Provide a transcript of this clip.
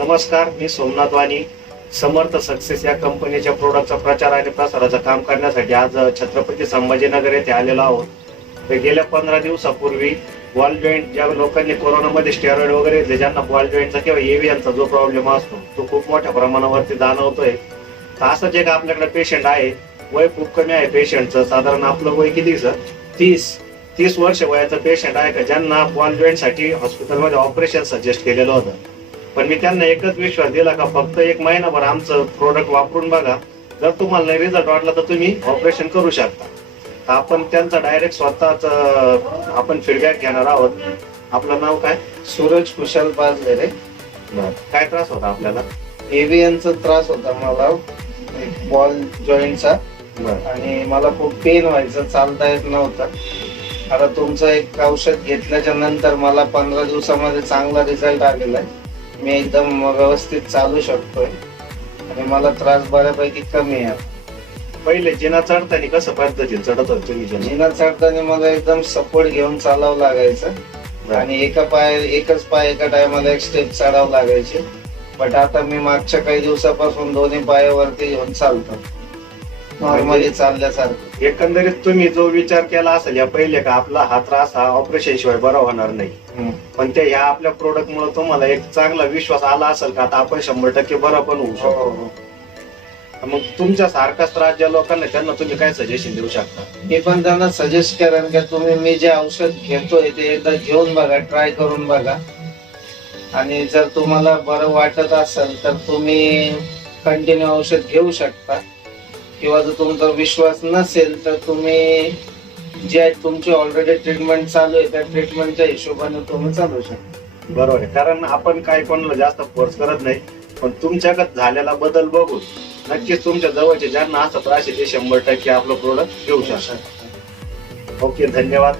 नमस्कार, मी सोमनाथ वाणी. समर्थ सक्सेस या कंपनीच्या प्रोडक्टचा प्रचार आणि प्रसाराचं काम करण्यासाठी आज छत्रपती संभाजीनगर येथे आलेलो आहोत. तर गेल्या 15 दिवसापूर्वी बॉल जॉईंट ज्या लोकांनी कोरोनामध्ये स्टेरॉइड वगैरे घेतले, ज्यांना बॉल जॉईंटचा किंवा एव्हीएनचा जो प्रॉब्लेम असतो तो खूप मोठ्या प्रमाणावरती जाणवतोय. तर असंच एक आपल्याकडे पेशंट आहे. वय खूप कमी आहे पेशंटचं. साधारण आपलं वय किती सर? 30 वर्ष वयाचं पेशंट आहे का ज्यांना बॉल जॉईंट साठी हॉस्पिटलमध्ये ऑपरेशन सजेस्ट केलेलं होतं. पण मी त्यांना एकच विश्वास दिला का फक्त 1 महिनाभर आमचं प्रोडक्ट वापरून बघा, जर तुम्हाला नाही रिझल्ट वाटला तर तुम्ही ऑपरेशन करू शकता. तर आपण त्यांचा डायरेक्ट स्वतःच आपण फीडबॅक घेणार आहोत. आपलं नाव काय? सूरज कुशल पाचघरे. काय त्रास होता आपल्याला? एव्हीएनचा त्रास होता मला, बॉल जॉईंटचा, आणि मला खूप पेन व्हायचं, चालता येत नव्हतं. आता तुमचं एक औषध घेतल्याच्या नंतर मला 15 दिवसामध्ये चांगला रिझल्ट आलेला आहे. मी एकदम व्यवस्थित चालू शकतोय आणि मला त्रास बऱ्यापैकी कमी आहे. पहिले जिना चढताना कसं पद्धतीने चढत होत तुम्ही? जिना चढताना मला एकदम सपोर्ट घेऊन चालावं लागायचं आणि एकच पाय एका टायमाला एक स्टेप चढावं लागायचे. बट आता मी मागच्या काही दिवसापासून दोन्ही पायावरती घेऊन चालतो, नॉर्मली चालल्यासारखं. एकंदरीत तुम्ही जो विचार केला असेल या पहिले का आपला हा त्रास हा ऑपरेशन शिवाय बरा होणार नाही, पण ते ह्या आपल्या प्रोडक्ट मुळे तुम्हाला एक चांगला विश्वास आला असेल का आता आपण 100% बरा पण होऊ शकतो. मग तुमच्या सारखाच त्रास ज्या लोकांना त्यांना तुम्ही काय सजेशन देऊ शकता? मी पण त्यांना सजेस्ट करेन की तुम्ही मी जे औषध घेतोय ते एकदा घेऊन बघा, ट्राय करून बघा, आणि जर तुम्हाला बरं वाटत असेल तर तुम्ही कंटिन्यू औषध घेऊ शकता. किंवा जर तुमचा विश्वास नसेल तर तुम्ही जे तुमची ऑलरेडी ट्रीटमेंट चालू आहे त्या ट्रीटमेंटच्या हिशोबाने तुम्ही चालू शकता. बरोबर आहे, कारण आपण काय कोणाला जास्त फोर्स करत नाही, पण तुमच्याकडे झालेला बदल बघून नक्कीच तुमच्या जवळचे ज्यांना असा त्रास आहे ते 100% आपलं प्रोडक्ट घेऊ शकतात. ओके, धन्यवाद.